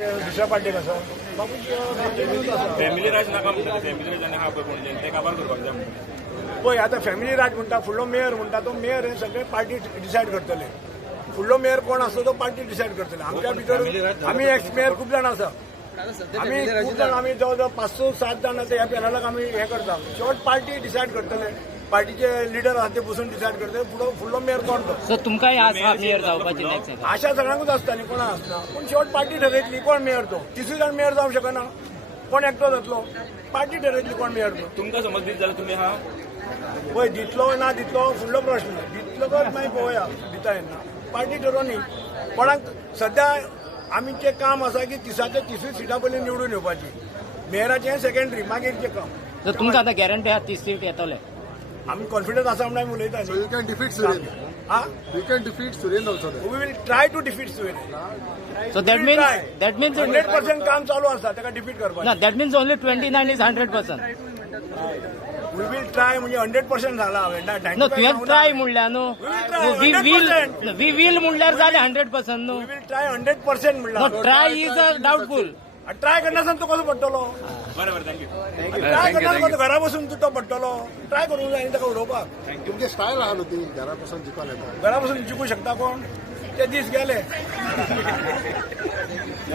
दुसऱ्या पार्टी कसं फॅमिली राज नाका म्हणटा फॅमिली राज आनी हा पळय पणजे ते काबार करपाक जाय म्हणटा पळय आता फॅमिली राज म्हणटा फुडलो मेयर म्हणटा तो मेयर हे सगळे पार्टी डिसायड करतले फुडलो मेयर कोण असतो तो पार्टी डिसायड करतले आमच्या भितर आम्ही एक्स मेयर खूप जाण आसा आम्ही खूप जाण आम्ही जवळ 5-7 जाण ते ह्या पॅनलाक आम्ही हे करता शेवट पार्टी डिसायड करतले पार्टीचे लिडर आहात ते बसून डिसायड करतले फुडलो मेयर कोण तो सो तुमकांय आसा मेयर जावपाची नेक्स्ट आशा सगळ्यांकूच आसता न्ही कोणा आसना पूण शेवट पार्टी ठरयतली कोण मेयर तो 30 जाण मेयर जावंक शकना कोण एकटो जातलो पार्टी ठरयतली कोण मेयर तो तुमकां समज दीत जाल्यार तुमी हा पळय दितलो ना दितलो फुडलो प्रश्न दितलो तर मागीर पळोवया दिता येना पार्टी ठरोवनी कोणाक सध्या आमचें काम आसा की 30 सिटां पयलीं निवडून येवपाची मेयराचें सेकंडरी मागीरचें काम सो तुमकां आतां गॅरंटी आहा 30 सीट येतले आमी कॉन्फिडन्स आसा म्हणून आमी उलयता So you can defeat Surendra. हा You can defeat Surendra also there. We will try to defeat Suresh so that means 100% काम चालू आसा ताका डिफीट करपाक ना that means only 29 is 100%. We will try म्हणजे 100% झाला हांवें नो तुवें ट्राय म्हणल्या न्हू वी वील म्हणल्यार जालें 100% न्हू वी विल ट्राय 100% नो म्हणला try is a doubtful. Try करनासन तो कसो पडटलो बरोबर थँक्यू ट्राय करनासन तो घरा बसून तो पडटलो ट्राय करूंक जाय ताका उडोवपाक तुमची स्टाईल आहा न्हू ती घरापासून जिखून येता. घरा बसून जिखूं शकता कोण ते दीस गेले